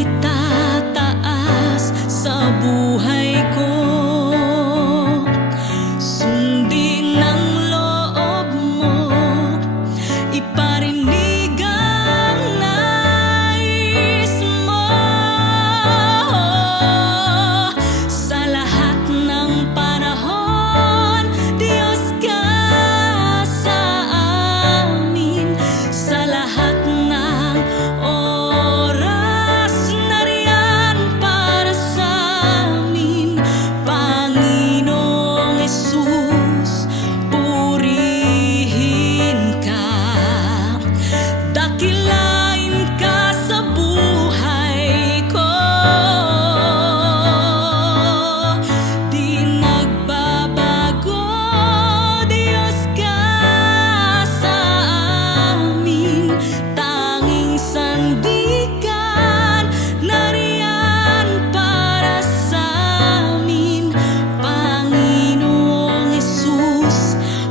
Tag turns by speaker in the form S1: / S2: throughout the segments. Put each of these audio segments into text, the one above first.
S1: guitarra.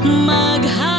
S1: maghanap